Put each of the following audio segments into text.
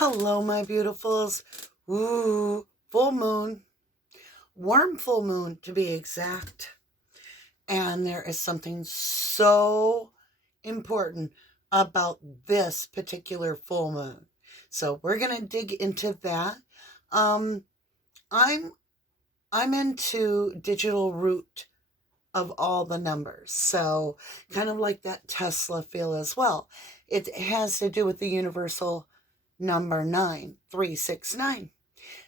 Hello, my beautifuls. Ooh, full moon. Warm full moon, to be exact. And there is something so important about this particular full moon. So we're going to dig into that. Um, I'm into digital root of all the numbers. So kind of like that Tesla feel as well. It has to do with the universal number 9369.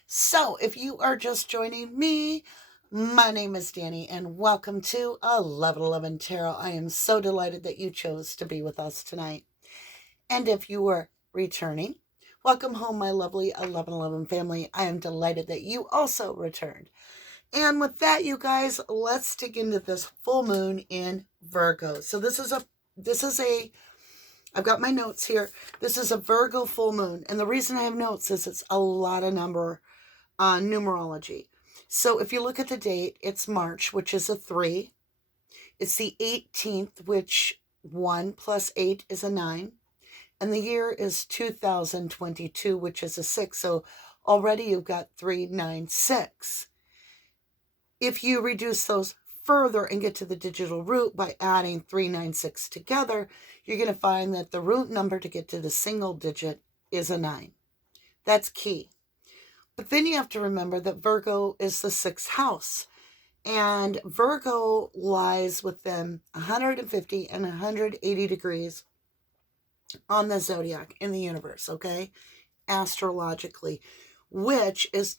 So if you are just joining me, my name is Danny and welcome to 1111 Tarot. I am so delighted that you chose to be with us tonight. And if you were returning, welcome home, my lovely 1111 family. I am delighted that you also returned. And with that, you guys, let's dig into this full moon in Virgo. So this is a I've got my notes here. This is a Virgo full moon. And the reason I have notes is it's a lot of numerology. So if you look at the date, it's March, which is a 3. It's the 18th, which 1 plus 8 is a 9. And the year is 2022, which is a 6. So already you've got 396. If you reduce those further and get to the digital root by adding 396 together, you're going to find that the root number to get to the single digit is a 9. That's key. But then you have to remember that Virgo is the 6th house. And Virgo lies within 150 and 180 degrees on the zodiac in the universe, okay? Astrologically, which is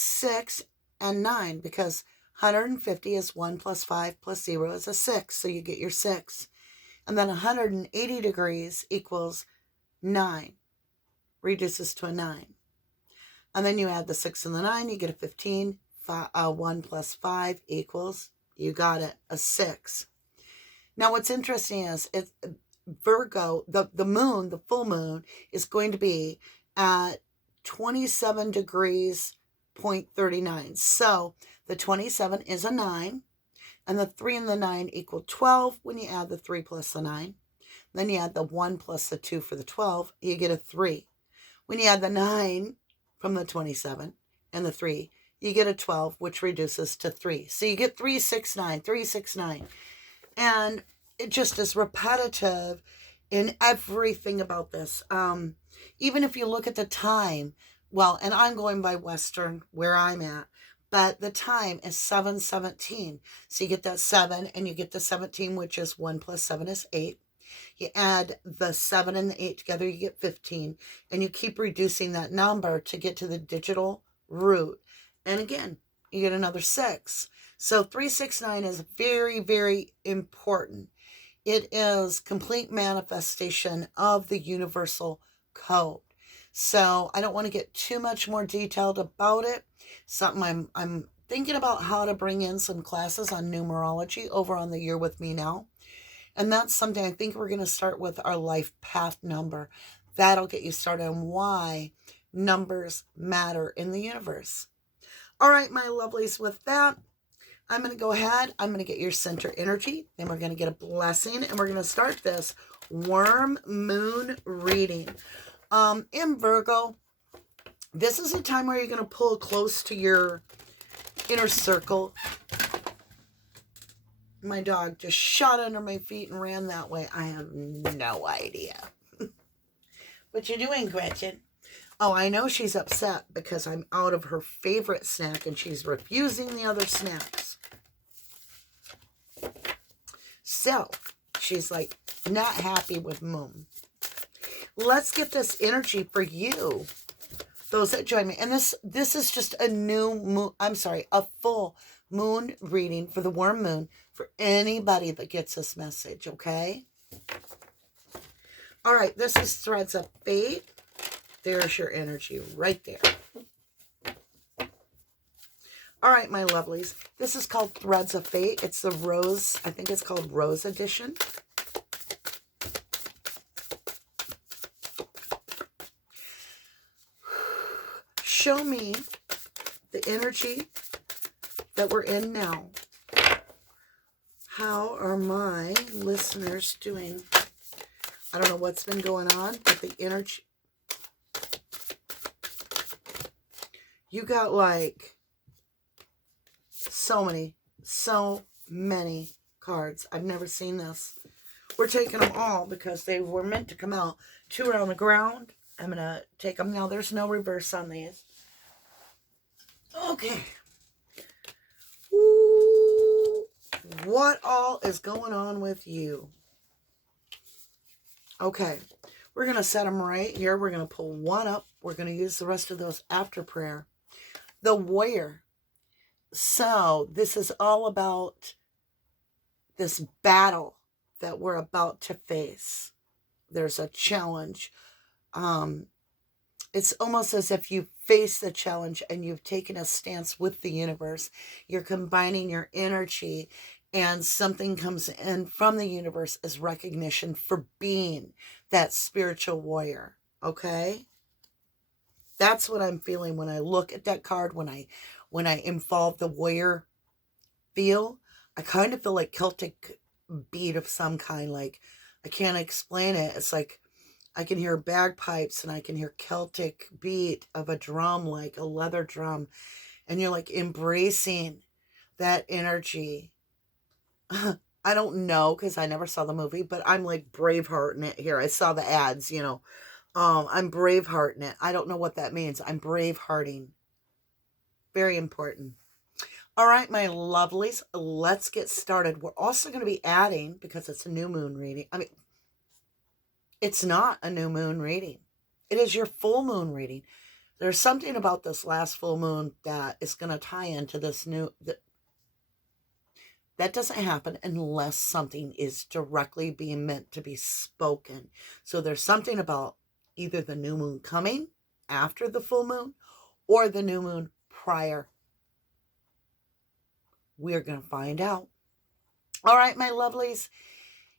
6 and 9, because 150 is 1 plus 5 plus 0 is a 6, so you get your 6. And then 180 degrees equals 9, reduces to a 9. And then you add the 6 and the 9, you get a 15. 1 plus 5 equals, you got it, a 6. Now what's interesting is Virgo, the moon, the full moon, is going to be at 27 degrees 0.39. So the 27 is a 9, and the 3 and the 9 equal 12 when you add the 3 plus the 9. Then you add the 1 plus the 2 for the 12, you get a 3. When you add the 9 from the 27 and the 3, you get a 12, which reduces to 3. So you get 369, 369. And it just is repetitive in everything about this. Even if you look at the time, well, and I'm going by Western where I'm at, but the time is 7:17. So you get that 7 and you get the 17, which is 1 plus 7 is 8. You add the 7 and the 8 together, you get 15. And you keep reducing that number to get to the digital root. And again, you get another 6. So 369 is very, very important. It is complete manifestation of the universal code. So I don't want to get too much more detailed about it. Something I'm thinking about how to bring in some classes on numerology over on the Year With Me Now. And that's something I think we're going to start with our life path number. That'll get you started on why numbers matter in the universe. All right, my lovelies, with that, I'm going to go ahead. I'm going to get your center energy. Then we're going to get a blessing. And we're going to start this warm moon reading. In Virgo, this is a time where you're going to pull close to your inner circle. My dog just shot under my feet and ran that way. I have no idea. What you doing, Gretchen? Oh, I know she's upset because I'm out of her favorite snack and she's refusing the other snacks. So, she's like not happy with Moon. Let's get this energy for you, those that join me. And this is just a a full moon reading for the warm moon for anybody that gets this message, okay? All right, this is Threads of Fate. There's your energy right there. All right, my lovelies. This is called Threads of Fate. It's the Rose, I think it's called Rose Edition. Show me the energy that we're in now. How are my listeners doing? I don't know what's been going on, but the energy... You got like so many cards. I've never seen this. We're taking them all because they were meant to come out. 2 are on the ground. I'm going to take them now. There's no reverse on these. Okay. Ooh, what all is going on with you? Okay. We're going to set them right here. We're going to pull one up. We're going to use the rest of those after prayer. The warrior. So this is all about this battle that we're about to face. There's a challenge. It's almost as if you face the challenge and you've taken a stance with the universe. You're combining your energy, and something comes in from the universe as recognition for being that spiritual warrior. Okay? That's what I'm feeling when I look at that card, when I involve the warrior feel. I kind of feel like Celtic beat of some kind. Like, I can't explain it. It's like I can hear bagpipes and I can hear Celtic beat of a drum, like a leather drum. And you're like embracing that energy. I don't know, because I never saw the movie, but I'm like Bravehearting it here. I saw the ads, you know. I'm Bravehearting it. I don't know what that means. I'm Bravehearting. Very important. All right, my lovelies, let's get started. We're also going to be adding, because it's a new moon reading. I mean, it's not a new moon reading. It is your full moon reading. There's something about this last full moon that is going to tie into this new... That doesn't happen unless something is directly being meant to be spoken. So there's something about either the new moon coming after the full moon or the new moon prior. We're going to find out. All right, my lovelies,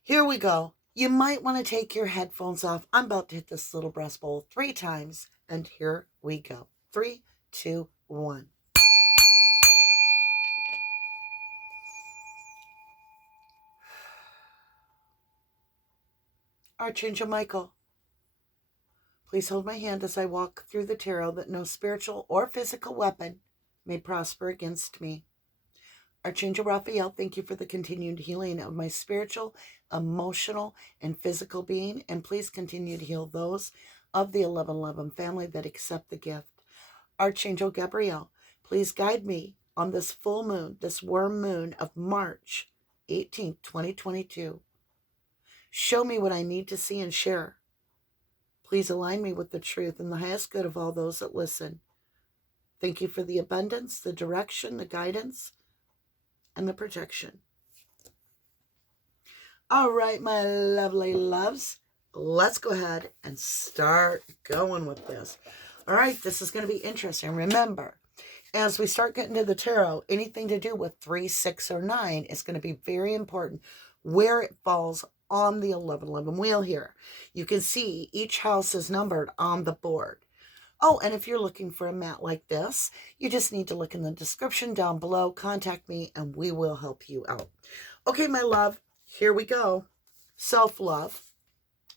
here we go. You might want to take your headphones off. I'm about to hit this little breast bowl 3 times, and here we go. 3, 2, 1. Archangel Michael, please hold my hand as I walk through the tarot, that no spiritual or physical weapon may prosper against me. Archangel Raphael, thank you for the continued healing of my spiritual, emotional, and physical being, and please continue to heal those of the 1111 family that accept the gift. Archangel Gabriel, please guide me on this full moon, this worm moon of March 18th, 2022. Show me what I need to see and share. Please align me with the truth and the highest good of all those that listen. Thank you for the abundance, the direction, the guidance, and the protection. All right, my lovely loves, let's go ahead and start going with this. All right, this is going to be interesting. Remember, as we start getting to the tarot, anything to do with 3, 6, or 9 is going to be very important where it falls on the 1111 wheel here. You can see each house is numbered on the board. Oh, and if you're looking for a mat like this, you just need to look in the description down below, contact me, and we will help you out. Okay, my love, here we go. Self-love.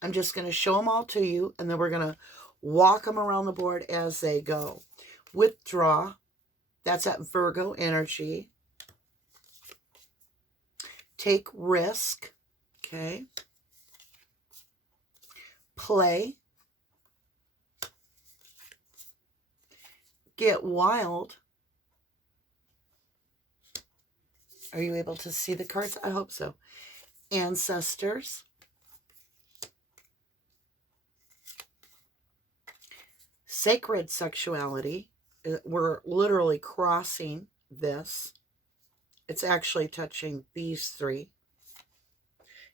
I'm just going to show them all to you, and then we're going to walk them around the board as they go. Withdraw. That's that Virgo energy. Take risk. Okay. Play. Get wild. Are you able to see the cards? I hope so. Ancestors. Sacred sexuality. We're literally crossing this. It's actually touching these 3.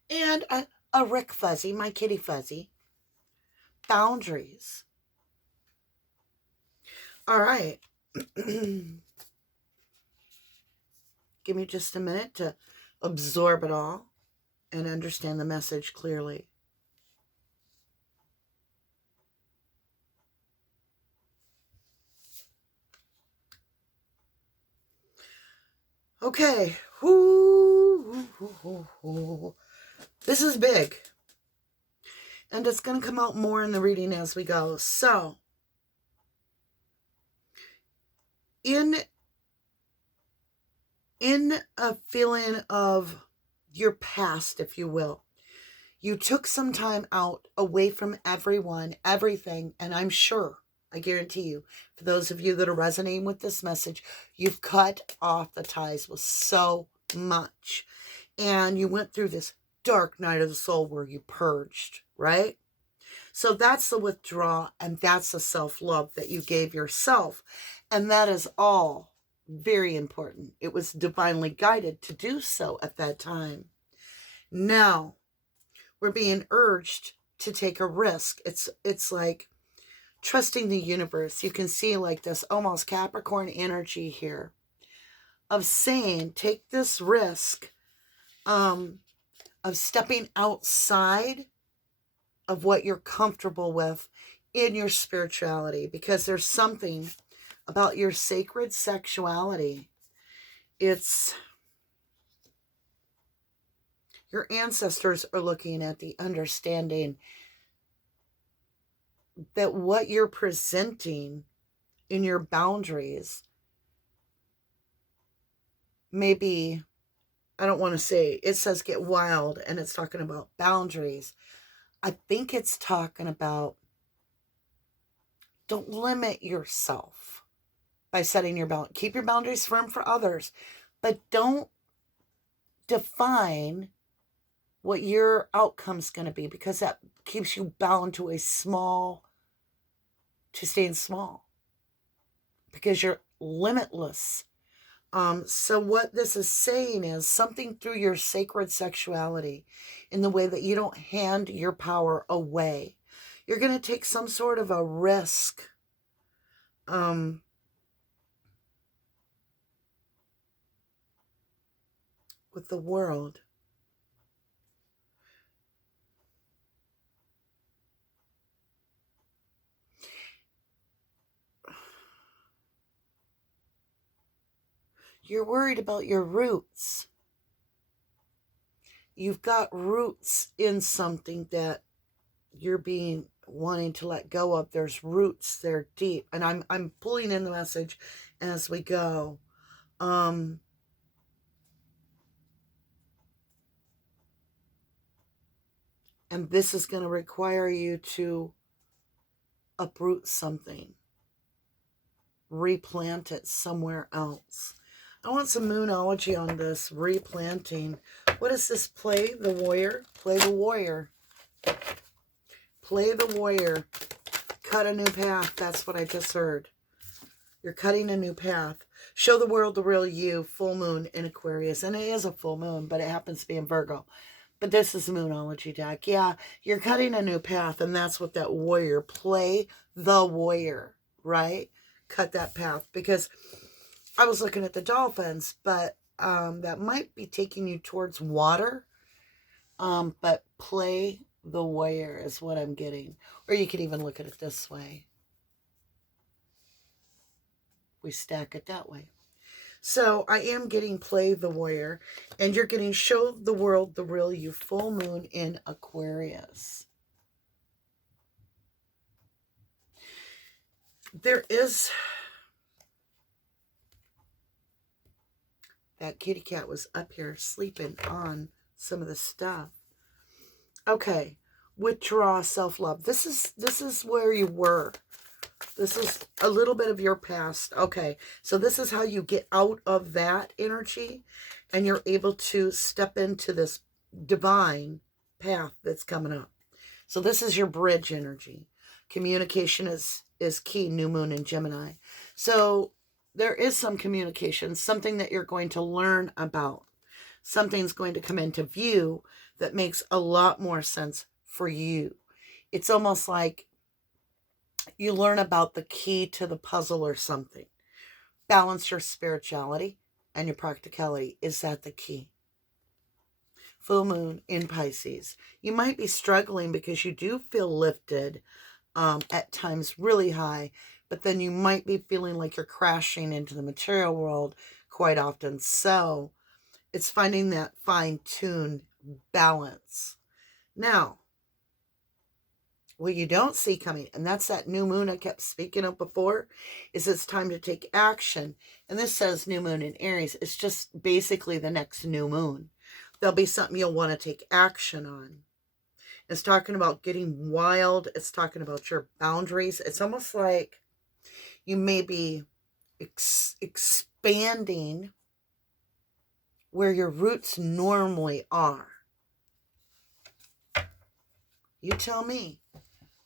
And a Rick Fuzzy, my kitty Fuzzy. Boundaries. All right. Give me just a minute to absorb it all and understand the message clearly. Okay. This is big. And it's going to come out more in the reading as we go. So, in a feeling of your past, if you will, you took some time out away from everyone, everything, and I'm sure, I guarantee you, for those of you that are resonating with this message, you've cut off the ties with so much. And you went through this dark night of the soul where you purged, right? So that's the withdrawal, and that's the self-love that you gave yourself. And that is all very important. It was divinely guided to do so at that time. Now, we're being urged to take a risk. It's like trusting the universe. You can see like this almost Capricorn energy here of saying, take this risk of stepping outside of what you're comfortable with in your spirituality, because there's something about your sacred sexuality. It's your ancestors are looking at the understanding that what you're presenting in your boundaries maybe, I don't want to say, it says get wild and it's talking about boundaries. I think it's talking about don't limit yourself by setting your boundaries. Keep your boundaries firm for others, but don't define what your outcome's going to be, because that keeps you bound to staying small, because you're limitless. So what this is saying is something through your sacred sexuality, in the way that you don't hand your power away. You're going to take some sort of a risk. With the world. You're worried about your roots. You've got roots in something that you're wanting to let go of. There's roots, they're deep. And I'm pulling in the message as we go. And this is going to require you to uproot something, replant it somewhere else. I want some moonology on this replanting. What is this? Play the warrior? Play the warrior. Play the warrior. Cut a new path. That's what I just heard. You're cutting a new path. Show the world the real you. Full moon in Aquarius. And it is a full moon, but it happens to be in Virgo. But this is the Moonology deck. Yeah, you're cutting a new path, and that's what that warrior. Play the warrior, right? Cut that path. Because I was looking at the dolphins, but that might be taking you towards water. But play the warrior is what I'm getting. Or you could even look at it this way. We stack it that way. So I am getting play the warrior, and you're getting show the world the real you. Full moon in Aquarius. There is... That kitty cat was up here sleeping on some of the stuff. Okay, withdraw, self-love. This is where you were. This is a little bit of your past. Okay, so this is how you get out of that energy, and you're able to step into this divine path that's coming up. So this is your bridge energy. Communication is key, new moon in Gemini. So there is some communication, something that you're going to learn about. Something's going to come into view that makes a lot more sense for you. It's almost like you learn about the key to the puzzle or something. Balance your spirituality and your practicality. Is that the key? Full moon in Pisces. You might be struggling because you do feel lifted at times really high, but then you might be feeling like you're crashing into the material world quite often. So it's finding that fine-tuned balance. Now, What you don't see coming, and that's that new moon I kept speaking of before, is it's time to take action. And this says new moon in Aries. It's just basically the next new moon. There'll be something you'll want to take action on. It's talking about getting wild. It's talking about your boundaries. It's almost like you may be expanding where your roots normally are. You tell me.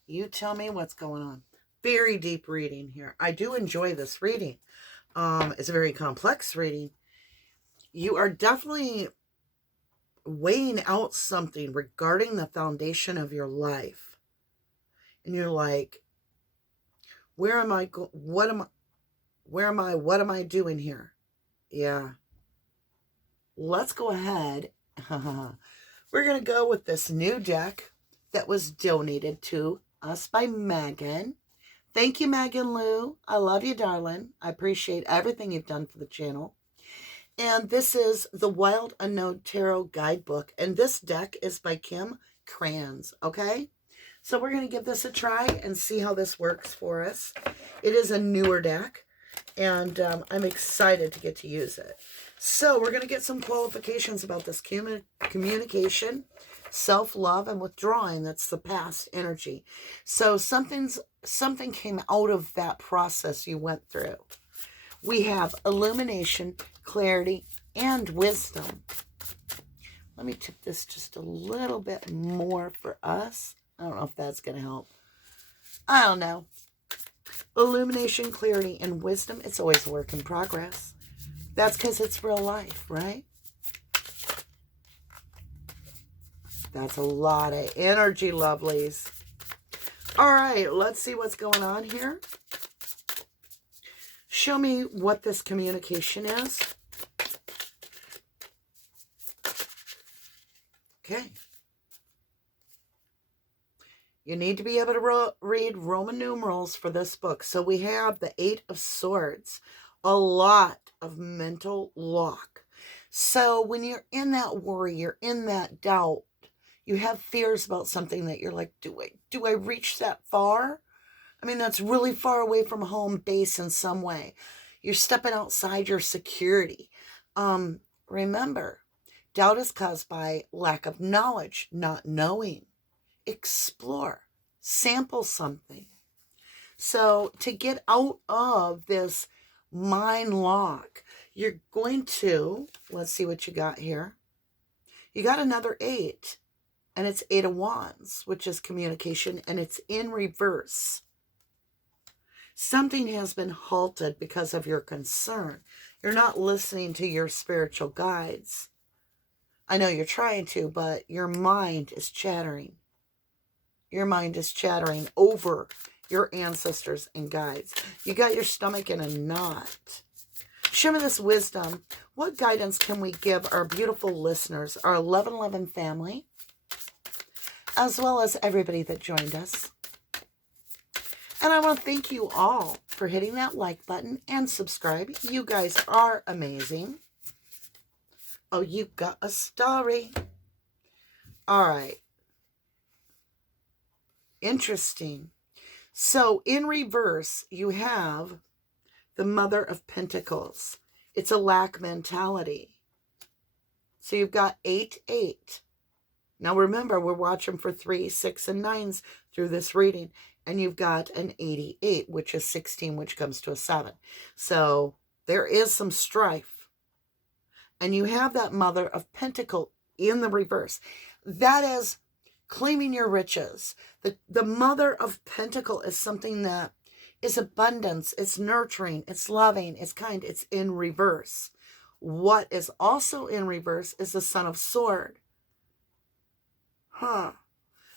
You tell me what's going on. Very deep reading here. I do enjoy this reading. It's a very complex reading. You are definitely weighing out something regarding the foundation of your life. And you're like, where am I? What am I doing here? Yeah. Let's go ahead. We're going to go with this new deck that was donated to us by Megan. Thank you, Megan Lou. I love you, darling. I appreciate everything you've done for the channel. And this is the Wild Unknown Tarot Guidebook. And this deck is by Kim Kranz, okay? So we're going to give this a try and see how this works for us. It is a newer deck, and I'm excited to get to use it. So we're going to get some qualifications about this communication, self-love, and withdrawing. That's the past energy. So something came out of that process you went through. We have illumination, clarity, and wisdom. Let me tip this just a little bit more for us. I don't know if that's going to help. I don't know. Illumination, clarity, and wisdom. It's always a work in progress. That's because it's real life, right? That's a lot of energy, lovelies. All right, let's see what's going on here. Show me what this communication is. Okay. You need to be able to read Roman numerals for this book. So we have the 8 of Swords, a lot of mental lock. So when you're in that worry, you're in that doubt, you have fears about something that you're like, do I reach that far? I mean, that's really far away from home base in some way. You're stepping outside your security. Remember, doubt is caused by lack of knowledge, not knowing. Explore, sample something. So to get out of this mind lock, you're going to, let's see what you got here. You got another 8, and it's 8 of Wands, which is communication, and it's in reverse. Something has been halted because of your concern. You're not listening to your spiritual guides. I know you're trying to, but your mind is chattering. Your mind is chattering over your ancestors and guides. You got your stomach in a knot. Show me this wisdom. What guidance can we give our beautiful listeners, our 1111 family, as well as everybody that joined us? And I want to thank you all for hitting that like button and subscribe. You guys are amazing. Oh, you got a story. All right. Interesting. So in reverse, you have the Mother of Pentacles. It's a lack mentality. So you've got 8, 8. Now remember, we're watching for 3, 6, and 9s through this reading. And you've got an 88, which is 16, which comes to a 7. So there is some strife. And you have that Mother of Pentacles in the reverse. That is claiming your riches. The Mother of Pentacles is something that is abundance. It's nurturing. It's loving. It's kind. It's in reverse. What is also in reverse is the Son of Sword.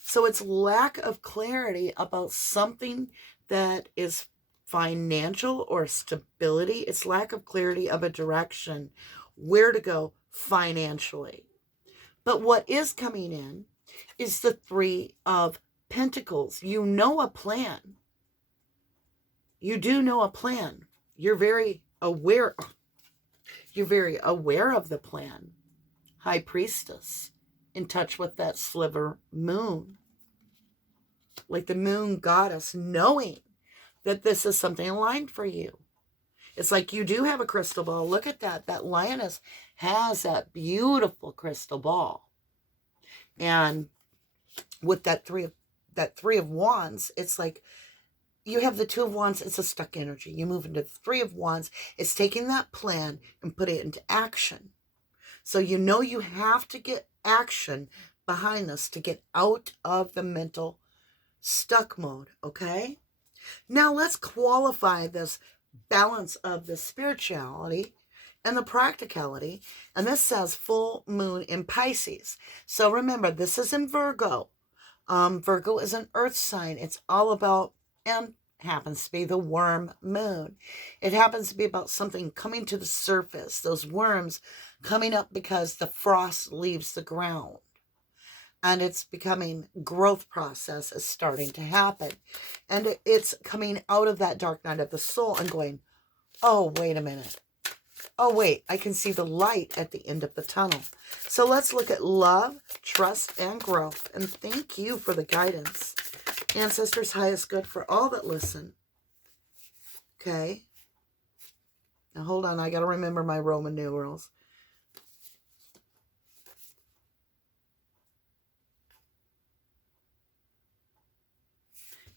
So it's lack of clarity about something that is financial or stability. It's lack of clarity of a direction, where to go financially. But what is coming in is the 3 of Pentacles. You know a plan. You do know a plan. You're very aware. You're very aware of the plan. High Priestess, in touch with that sliver moon. like the moon goddess, knowing that this is something aligned for you. It's like you do have a crystal ball. Look at that. That lioness has that beautiful crystal ball. And with that three of wands, it's like you have the two of wands. It's a stuck energy. You move into the three of wands. It's taking that plan and put it into action. So you know you have to get action behind this to get out of the mental stuck mode, okay? Now let's qualify this balance of the spirituality and the practicality. And this says full moon in Pisces. So remember, this is in Virgo. Virgo is an earth sign. It's all about, and happens to be the worm moon. It happens to be about something coming to the surface, those worms coming up because the frost leaves the ground. And it's becoming, growth process is starting to happen. And it's coming out of that dark night of the soul and going, oh, wait a minute. Oh, wait, I can see the light at the end of the tunnel. So let's look at love, trust, and growth. And thank you for the guidance. Ancestors' highest good for all that listen. Okay. Now, hold on. I got to remember my Roman numerals.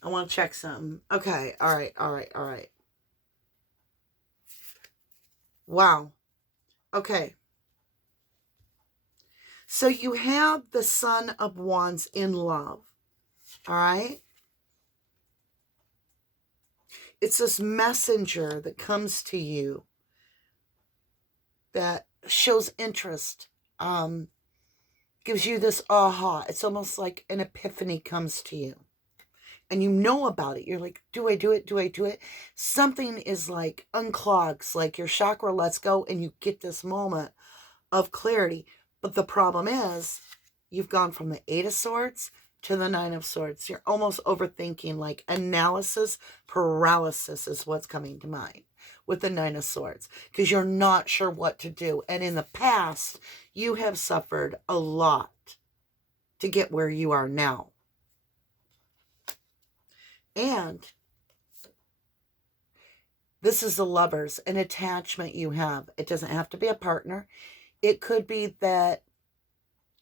I want to check something. Okay. All right. Wow. Okay. So you have the Son of Wands in love. All right. It's this messenger that comes to you that shows interest, gives you this aha. It's almost like an epiphany comes to you. And you know about it. You're like, do I do it? Do I do it? Something is like unclogs, like your chakra lets go and you get this moment of clarity. But the problem is you've gone from the 8 of Swords to the 9 of Swords. You're almost overthinking, like analysis paralysis is what's coming to mind with the 9 of Swords, because you're not sure what to do. And in the past, you have suffered a lot to get where you are now. And this is the Lovers, an attachment you have. It doesn't have to be a partner. It could be that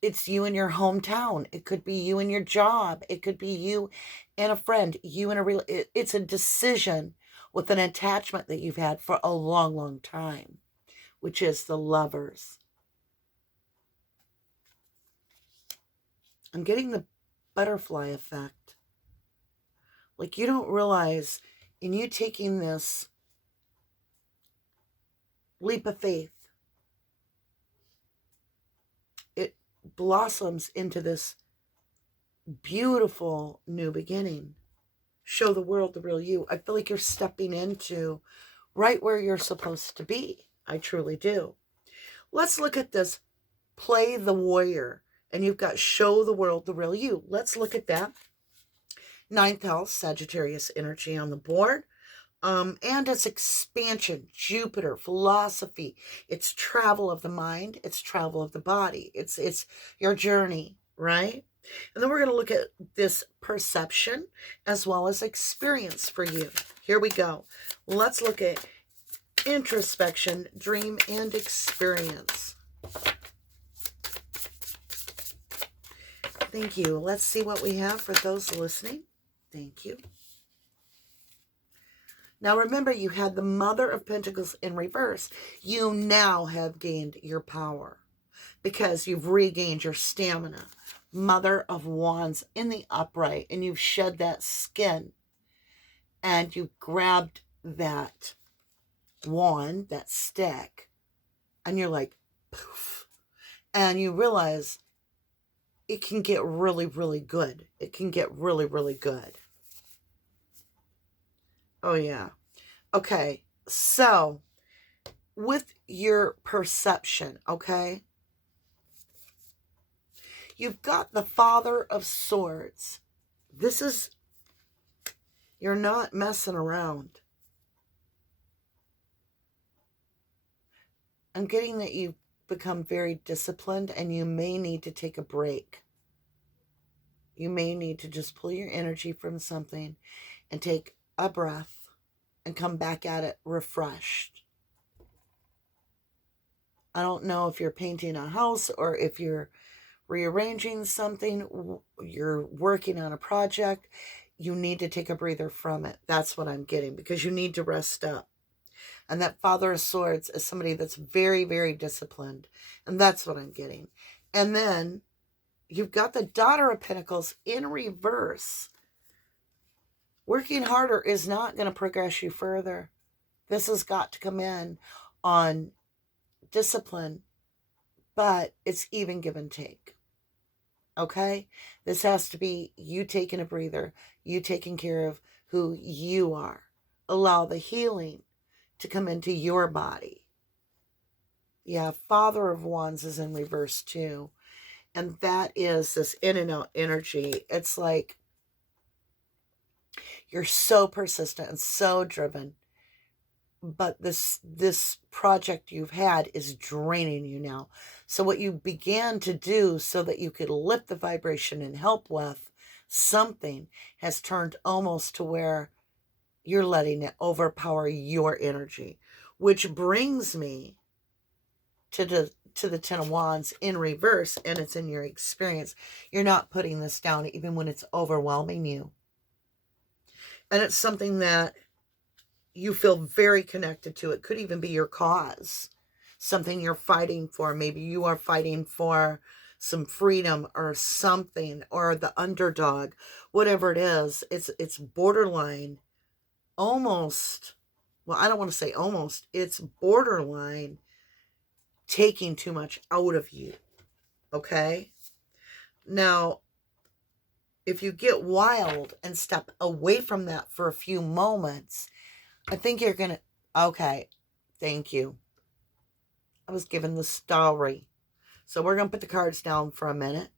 it's you in your hometown. It could be you in your job. It could be you and a friend. You and a real. It's a decision with an attachment that you've had for a long, long time, which is the Lovers. I'm getting the butterfly effect. Like you don't realize in you taking this leap of faith, it blossoms into this beautiful new beginning. Show the world the real you. I feel like you're stepping into right where you're supposed to be. I truly do. Let's look at this. Play the warrior. And you've got show the world the real you. Let's look at that. 9th house, Sagittarius energy on the board. And it's expansion, Jupiter, philosophy. It's travel of the mind. It's travel of the body. It's your journey, right? And then we're going to look at this perception as well as experience for you. Here we go. Let's look at introspection, dream, and experience. Thank you. Let's see what we have for those listening. Thank you. Now remember, you had the Mother of Pentacles in reverse. You now have gained your power because you've regained your stamina. Mother of Wands in the upright, and you've shed that skin and you grabbed that wand, that stick, and you're like, poof. And you realize it can get really, really good. It can get really, really good. Oh, yeah. Okay. So, with your perception, okay, you've got the Father of Swords. This is, you're not messing around. I'm getting that you've become very disciplined and you may need to take a break. you may need to just pull your energy from something and take a breath and come back at it refreshed. I don't know if you're painting a house or if you're rearranging something, you're working on a project, you need to take a breather from it. That's what I'm getting, because you need to rest up. And that Father of Swords is somebody that's very, very disciplined. And that's what I'm getting. And then you've got the Daughter of Pentacles in reverse. Working harder is not going to progress you further. This has got to come in on discipline, but it's even give and take. Okay? This has to be you taking a breather, you taking care of who you are. Allow the healing to come into your body. Yeah, Father of Wands is in reverse too. And that is this in and out energy. It's like you're so persistent and so driven. But this project you've had is draining you now. So what you began to do so that you could lift the vibration and help with something has turned almost to where you're letting it overpower your energy. Which brings me to the Ten of Wands in reverse, and it's in your experience. You're not putting this down even when it's overwhelming you. And it's something that you feel very connected to. It could even be your cause, something you're fighting for. Maybe you are fighting for some freedom or something, or the underdog, whatever it is. It's borderline, almost, well, I don't want to say almost, it's borderline taking too much out of you. Okay? Now, if you get wild and step away from that for a few moments, I think you're going to... Okay, thank you. I was given the story. So we're going to put the cards down for a minute.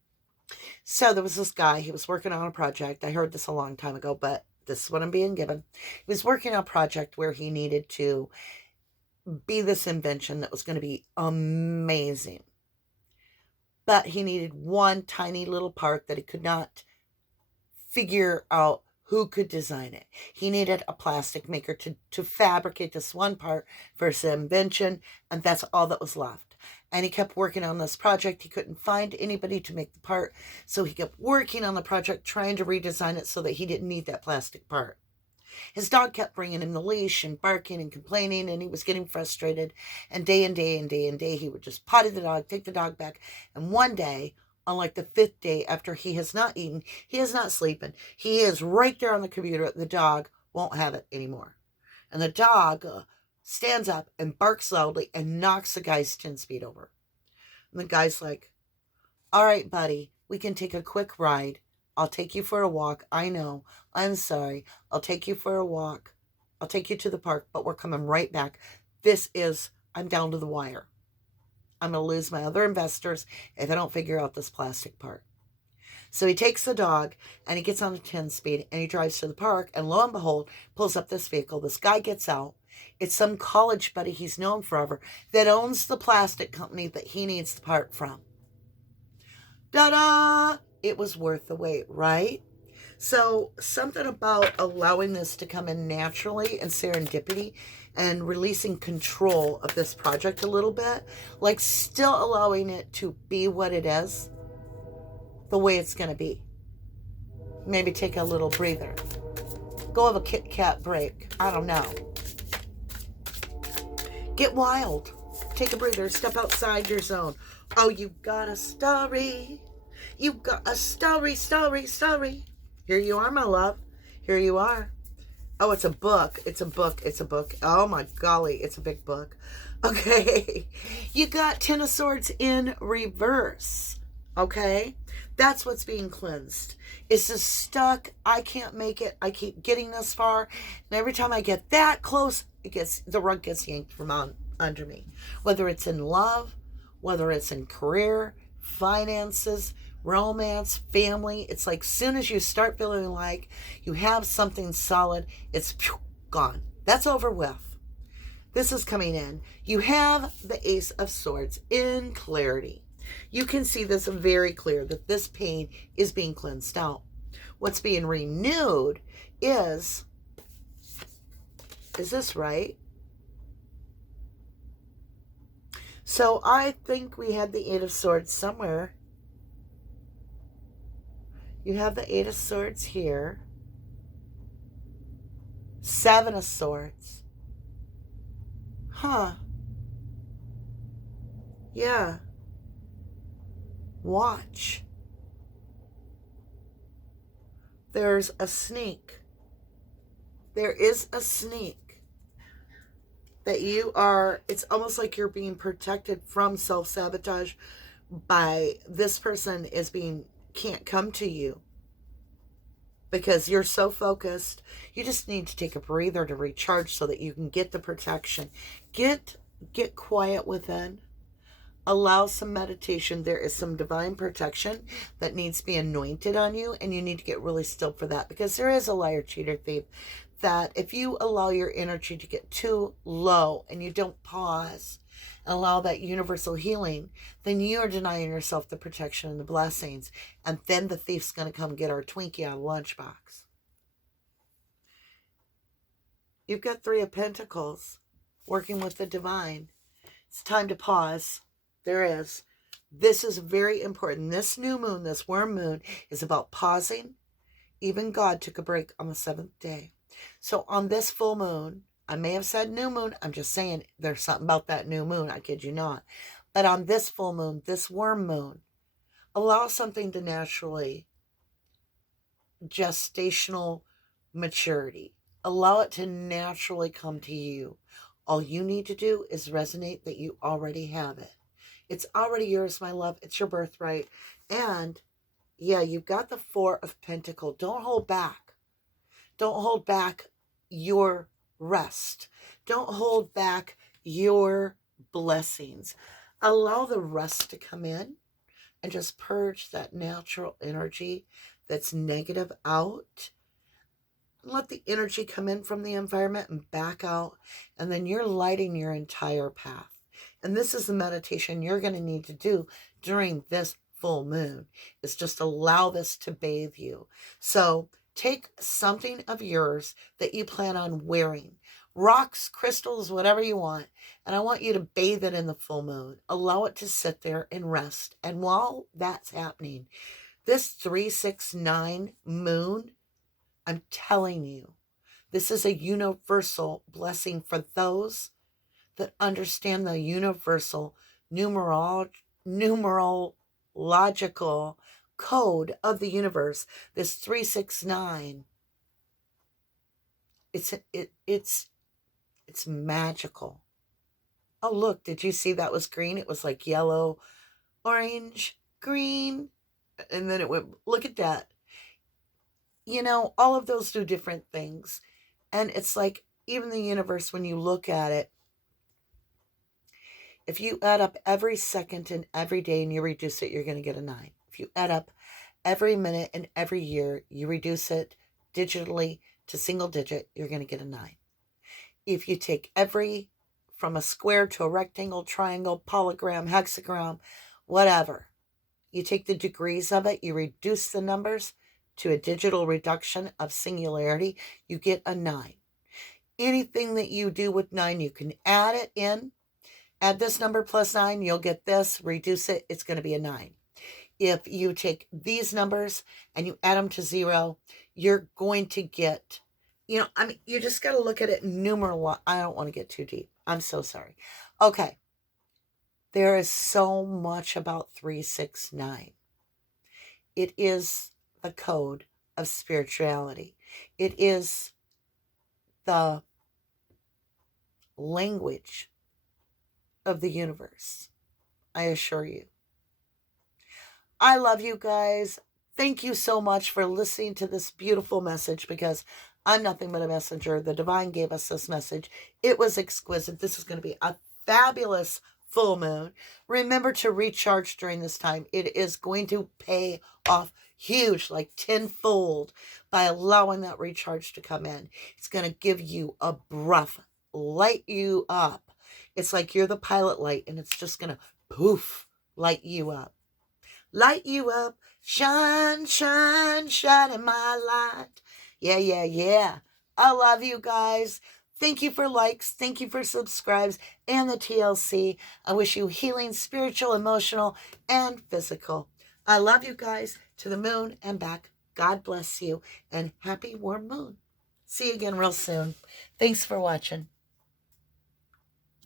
So there was this guy. He was working on a project. I heard this a long time ago, but this is what I'm being given. He was working on a project where he needed to be this invention that was going to be amazing. But he needed one tiny little part that he could not figure out who could design it. He needed a plastic maker to fabricate this one part for his invention, and that's all that was left. And he kept working on this project. He couldn't find anybody to make the part, so he kept working on the project, trying to redesign it so that he didn't need that plastic part. His dog kept bringing him the leash and barking and complaining, and he was getting frustrated. And day and day and day and day, he would just potty the dog, take the dog back. And one day, on like the 5th day after he has not eaten, he is not sleeping, he is right there on the computer. The dog won't have it anymore. And the dog stands up and barks loudly and knocks the guy's 10-speed over. And the guy's like, all right, buddy, we can take a quick ride. I'll take you for a walk. I know. I'm sorry. I'll take you for a walk. I'll take you to the park, but we're coming right back. I'm down to the wire. I'm going to lose my other investors if I don't figure out this plastic part. So he takes the dog and he gets on a 10-speed and he drives to the park, and lo and behold, pulls up this vehicle. This guy gets out. It's some college buddy he's known forever that owns the plastic company that he needs the part from. Ta-da! It was worth the wait, right? So something about allowing this to come in naturally and serendipity and releasing control of this project a little bit, like still allowing it to be what it is, the way it's going to be. Maybe take a little breather. Go have a Kit Kat break. I don't know. Get wild. Take a breather. Step outside your zone. Oh, you got a story. You got a story. Here you are, my love. Here you are. Oh, it's a book. It's a book. Oh, my golly. It's a big book. Okay. You got 10 of Swords in reverse. Okay. That's what's being cleansed. It's just stuck. I can't make it. I keep getting this far. And every time I get that close, the rug gets yanked from under me. Whether it's in love, whether it's in career, finances, romance, family. It's like soon as you start feeling like you have something solid, it's gone. That's over with. This is coming in. You have the Ace of Swords in clarity. You can see this very clear, that this pain is being cleansed out. What's being renewed is this right? So I think we had the Eight of Swords somewhere. You have the Eight of Swords here. Seven of Swords. Huh. Yeah. Watch. There's a sneak. There is a sneak that you are, it's almost like you're being protected from self-sabotage by this person can't come to you because you're so focused. You just need to take a breather to recharge so that you can get the protection. Get quiet within. Allow some meditation. There is some divine protection that needs to be anointed on you, and you need to get really still for that, because there is a liar, cheater, thief, that if you allow your energy to get too low and you don't pause and allow that universal healing, then you are denying yourself the protection and the blessings, and then the thief's going to come get our Twinkie out of lunchbox. You've got Three of Pentacles working with the divine. It's time to pause. There is. This is very important. This new moon, this worm moon, is about pausing. Even God took a break on the 7th day. So on this full moon, I may have said new moon. I'm just saying there's something about that new moon. I kid you not. But on this full moon, this worm moon, allow something to naturally gestational maturity. Allow it to naturally come to you. All you need to do is resonate that you already have it. It's already yours, my love. It's your birthright. And yeah, you've got the Four of Pentacles. Don't hold back. Don't hold back your rest. Don't hold back your blessings. Allow the rest to come in and just purge that natural energy that's negative out. Let the energy come in from the environment and back out. And then you're lighting your entire path. And this is the meditation you're going to need to do during this full moon, is just allow this to bathe you. So take something of yours that you plan on wearing, rocks, crystals, whatever you want, and I want you to bathe it in the full moon. Allow it to sit there and rest. And while that's happening, this 369 moon, I'm telling you, this is a universal blessing for those that understand the universal numerological code of the universe. This 369, it's magical. Oh, look, did you see that was green? It was like yellow, orange, green, and then it went, look at that. You know, all of those do different things. And it's like, even the universe, when you look at it, if you add up every second and every day and you reduce it, you're going to get a 9. If you add up every minute and every year, you reduce it digitally to single digit, you're going to get a 9. If you take from a square to a rectangle, triangle, polygram, hexagram, whatever, you take the degrees of it, you reduce the numbers to a digital reduction of singularity, you get a 9. Anything that you do with 9, you can add it in. Add this number plus 9, you'll get this. Reduce it, it's going to be a 9. If you take these numbers and you add them to 0, you're going to get, you just got to look at it numeral. I don't want to get too deep. I'm so sorry. Okay. There is so much about 369. It is the code of spirituality. It is the language of the universe. I assure you. I love you guys. Thank you so much for listening to this beautiful message, because I'm nothing but a messenger. The divine gave us this message. It was exquisite. This is going to be a fabulous full moon. Remember to recharge during this time. It is going to pay off huge, like tenfold, by allowing that recharge to come in. It's going to give you a breath, light you up. It's like you're the pilot light, and it's just going to poof light you up. Light you up. Shine, shine, shine in my light. Yeah, yeah, yeah. I love you guys. Thank you for likes. Thank you for subscribes and the TLC. I wish you healing, spiritual, emotional, and physical. I love you guys to the moon and back. God bless you and happy warm moon. See you again real soon. Thanks for watching.